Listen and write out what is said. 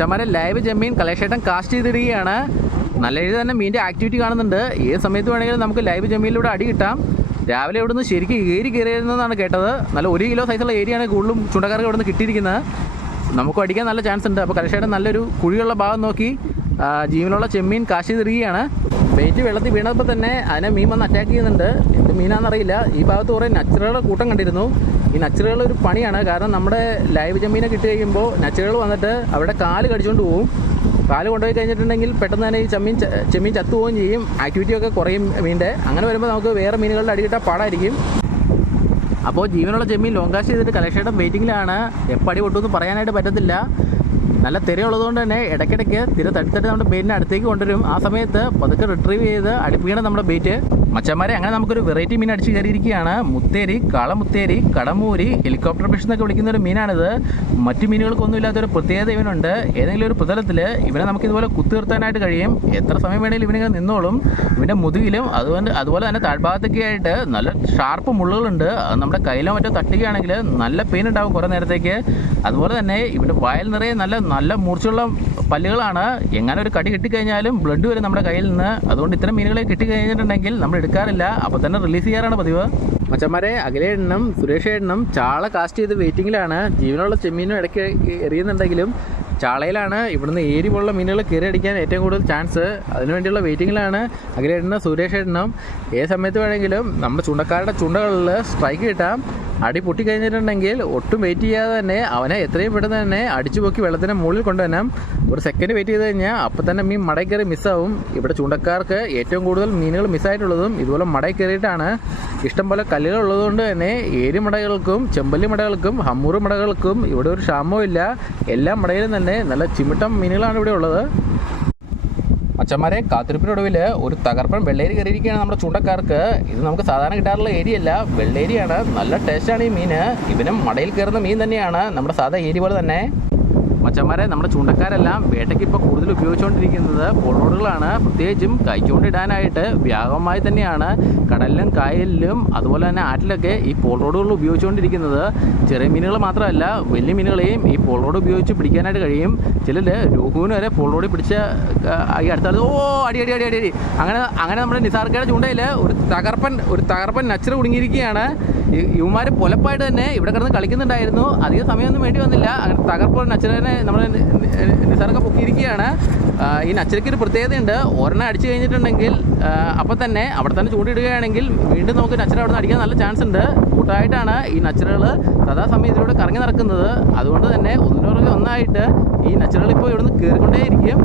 മച്ചന്മാരെ live ജമ്മീൻ കലേഷേട്ടൻ cast ചെയ്തിടുകയാണ് നല്ല രീതിയിൽ തന്നെ മീന്റെ ആക്ടിവിറ്റി കാണുന്നുണ്ട്. ഏത് സമയത്ത് വേണമെങ്കിലും നമുക്ക് ലൈവ് ജമ്മീനിലൂടെ അടി കിട്ടാം. രാവിലെ ഇവിടെ നിന്ന് ശരിക്കും ഏരി കയറിയിരുന്നതാണ് കേട്ടത്. നല്ല ഒരു കിലോ സൈസുള്ള ഏരിയാണ് കൂടുതലും ചുണ്ടക്കാർക്ക് ഇവിടെ നിന്ന് കിട്ടിയിരിക്കുന്നത്. നമുക്ക് അടിക്കാൻ നല്ല ചാൻസ് ഉണ്ട്. അപ്പോൾ കലേഷേട്ടൻ നല്ലൊരു കുഴിയുള്ള ഭാഗം നോക്കി ജീവനുള്ള ചെമ്മീൻ കാശ് ചെയ്തിടുകയാണ് വെയിറ്റ് വെള്ളത്തിൽ വീണപ്പോൾ തന്നെ അതിനെ മീൻ വന്ന് അറ്റാക്ക് ചെയ്യുന്നുണ്ട്. എന്ത് മീനാണെന്നറിയില്ല ഈ ഭാഗത്ത് കുറേ നച്ചറുകളുടെ കൂട്ടം കണ്ടിരുന്നു. ഈ നച്ചറുകൾ ഒരു പണിയാണ്. കാരണം നമ്മുടെ ലൈവ് ജമീനെ കിട്ടി കഴിയുമ്പോൾ നച്ചറുകൾ വന്നിട്ട് അവിടെ കാൽ കടിച്ചുകൊണ്ട് പോകും കാൽ കൊണ്ടുപോയി കഴിഞ്ഞിട്ടുണ്ടെങ്കിൽ പെട്ടെന്ന് തന്നെ ഈ ചെമ്മീൻ ചെമ്മീൻ ചത്തുപോവുകയും ചെയ്യും. ആക്ടിവിറ്റിയൊക്കെ കുറയും മീനിന്റെ. അങ്ങനെ വരുമ്പോൾ നമുക്ക് വേറെ മീനുകളുടെ അടി കിട്ടാൻ പാടായിരിക്കും. അപ്പോൾ ജീവനുള്ള ചെമ്മീൻ ലോങ് കാസ്റ്റ് ചെയ്തിട്ട് കലക്ഷയുടെ വെയിറ്റിങ്ങിലാണ് എപ്പടി പൊട്ടുമെന്ന് പറയാനായിട്ട് പറ്റത്തില്ല. നല്ല തിരയുള്ളതുകൊണ്ട് തന്നെ ഇടയ്ക്കിടയ്ക്ക് തിര തട്ടിത്തട്ടി നമ്മുടെ ബെയിറ്റിനെ അടുത്തേക്ക് കൊണ്ടുവരും. ആ സമയത്ത് പതുക്കെ റിട്രീവ് ചെയ്ത് അടുപ്പിക്കണം നമ്മുടെ ബെയിറ്റ് മച്ചന്മാരെ അങ്ങനെ നമുക്കൊരു വെറൈറ്റി മീൻ അടിച്ച് കയറിയിരിക്കുകയാണ്. മുത്തേരി കളമുത്തേരി കടമൂരി ഹെലികോപ്റ്റർ ഫിഷ് എന്നൊക്കെ വിളിക്കുന്ന ഒരു മീനാണിത്. മറ്റു മീനുകൾക്കൊന്നും ഇല്ലാത്തൊരു പ്രത്യേകത ഇവനുണ്ട്. ഏതെങ്കിലും ഒരു പ്രതലത്തിൽ ഇവനെ നമുക്ക് ഇതുപോലെ കുത്തിർത്താനായിട്ട് കഴിയും. എത്ര സമയം വേണമെങ്കിലും ഇവനിങ്ങനെ നിന്നോളും. ഇവന്റെ മുതുകിലും അതുകൊണ്ട് അതുപോലെ തന്നെ താഴ്ഭാഗത്തൊക്കെ ആയിട്ട് നല്ല ഷാർപ്പ് മുള്ളുകളുണ്ട്. അത് നമ്മുടെ കയ്യിലോ മറ്റോ തട്ടുകയാണെങ്കിൽ നല്ല പെയിൻ ഉണ്ടാവും കുറേ നേരത്തേക്ക്. അതുപോലെ തന്നെ ഇവന്റെ വയൽ നിറയെ നല്ല നല്ല മൂർച്ചയുള്ള പല്ലുകളാണ്. എങ്ങനെ ഒരു കടി കിട്ടിക്കഴിഞ്ഞാലും ബ്ലഡ് വരും നമ്മുടെ കയ്യിൽ നിന്ന്. അതുകൊണ്ട് ഇത്തരം മീനുകളെ കിട്ടിക്കഴിഞ്ഞിട്ടുണ്ടെങ്കിൽ നമ്മൾ എടുക്കാറില്ല. അപ്പോൾ തന്നെ റിലീസ് ചെയ്യാറാണ് പതിവ്. മച്ചന്മാരെ അഖില എണ്ണം സുരേഷ് എണ്ണം ചാള കാസ്റ്റ് ചെയ്ത് വെയിറ്റിംഗിലാണ് ജീവനുള്ള ചെമ്മീനും ഇടയ്ക്ക് എറിയുന്നുണ്ടെങ്കിലും ചാളയിലാണ് ഇവിടുന്ന് ഏരി പോലുള്ള മീനുകൾ കയറി അടിക്കാൻ ഏറ്റവും കൂടുതൽ ചാൻസ് അതിനുവേണ്ടിയുള്ള വെയിറ്റിങ്ങിലാണ് അഖിലേട്ടന് സുരേഷ് എണ്ണം. ഏത് സമയത്ത് വേണമെങ്കിലും നമ്മുടെ ചുണ്ടക്കാരുടെ ചുണ്ടകളിൽ സ്ട്രൈക്ക് കിട്ടാം. അടി പൊട്ടിക്കഴിഞ്ഞിട്ടുണ്ടെങ്കിൽ ഒട്ടും വെയിറ്റ് ചെയ്യാതെ തന്നെ അവനെ എത്രയും പെട്ടെന്ന് തന്നെ അടിച്ചു പൊക്കി വെള്ളത്തിന്റെ മുകളിൽ കൊണ്ടുവരാം ഒരു സെക്കൻഡ് വെയിറ്റ് ചെയ്ത് കഴിഞ്ഞാൽ അപ്പം തന്നെ മീൻ മടയിൽ മിസ്സാവും ഇവിടെ ചൂണ്ടക്കാർക്ക് ഏറ്റവും കൂടുതൽ മീനുകൾ മിസ്സായിട്ടുള്ളതും ഇതുപോലെ മടയിൽ ഇഷ്ടംപോലെ കല്ലുകൾ ഉള്ളതുകൊണ്ട് തന്നെ ഏരി മടകൾക്കും ചെമ്പല്ലി മടകൾക്കും ഹമ്മൂറ് മടകൾക്കും ഇവിടെ ഒരു ക്ഷാമവും ഇല്ല എല്ലാ മടയിലും തന്നെ നല്ല ചിമിട്ടം മീനുകളാണ് ഇവിടെ ഉള്ളത്. അച്ഛന്മാരെ കാത്തിരിപ്പിനൊടുവിൽ ഒരു തകർപ്പൻ വെള്ളേരി കയറിയിരിക്കുകയാണ് നമ്മുടെ ചൂണ്ടക്കാർക്ക്. ഇത് നമുക്ക് സാധാരണ കിട്ടാറുള്ള ഏരിയ അല്ല വെള്ളേരിയാണ്. നല്ല ടേസ്റ്റാണ് ഈ മീൻ ഇവനും മടയിൽ കയറുന്ന മീൻ തന്നെയാണ് നമ്മുടെ സാധാ ഏരി പോലെ തന്നെ. മച്ചന്മാരെ നമ്മുടെ ചൂണ്ടക്കാരെല്ലാം വേട്ടയ്ക്ക് ഇപ്പോൾ കൂടുതൽ ഉപയോഗിച്ചുകൊണ്ടിരിക്കുന്നത് പോളോടുകളാണ് പ്രത്യേകിച്ചും കൈക്കൊണ്ടിടാനായിട്ട് വ്യാപകമായി തന്നെയാണ് കടലിലും കായലിലും അതുപോലെ തന്നെ ആറ്റിലൊക്കെ ഈ പോളോടുകൾ ഉപയോഗിച്ചുകൊണ്ടിരിക്കുന്നത്. ചെറിയ മീനുകൾ മാത്രമല്ല വലിയ മീനുകളെയും ഈ പോളോട് ഉപയോഗിച്ച് പിടിക്കാനായിട്ട് കഴിയും. ചിലർ രോഹുവിന് വരെ പോളോടി പിടിച്ച ഈ അടുത്ത ഓ അടി അടി അടി അടി അങ്ങനെ അങ്ങനെ നമ്മുടെ നിസാർക്കയുടെ ചൂണ്ടയിൽ ഒരു തകർപ്പൻ ഒരു തകർപ്പൻ നച്ചറ് കുടുങ്ങിയിരിക്കുകയാണ്. ഇവന്മാർ പൊലപ്പായിട്ട് തന്നെ ഇവിടെ കിടന്ന് കളിക്കുന്നുണ്ടായിരുന്നു. അധികം സമയമൊന്നും വേണ്ടി വന്നില്ല. അങ്ങനെ തകർപ്പൻ നച്ചനെ നമ്മൾ നിസാറൊക്കെ പൊക്കിയിരിക്കുകയാണ്. ഈ നച്ചരയ്ക്ക് ഒരു പ്രത്യേകതയുണ്ട്. ഒരെണ്ണം അടിച്ചു കഴിഞ്ഞിട്ടുണ്ടെങ്കിൽ അപ്പം തന്നെ അവിടെ തന്നെ ചൂണ്ടിടുകയാണെങ്കിൽ വീണ്ടും നമുക്ക് നച്ചര അവിടെ നിന്ന് അടിക്കാൻ നല്ല ചാൻസ് ഉണ്ട്. കൂട്ടായിട്ടാണ് ഈ നച്ചറുകൾ സദാസമയത്തിലൂടെ കറങ്ങി നടക്കുന്നത്. അതുകൊണ്ട് തന്നെ ഒന്നിനു പുറകെ ഒന്നായിട്ട് ഈ നച്ചറുകൾ ഇപ്പോൾ ഇവിടുന്ന് കയറിക്കൊണ്ടേയിരിക്കും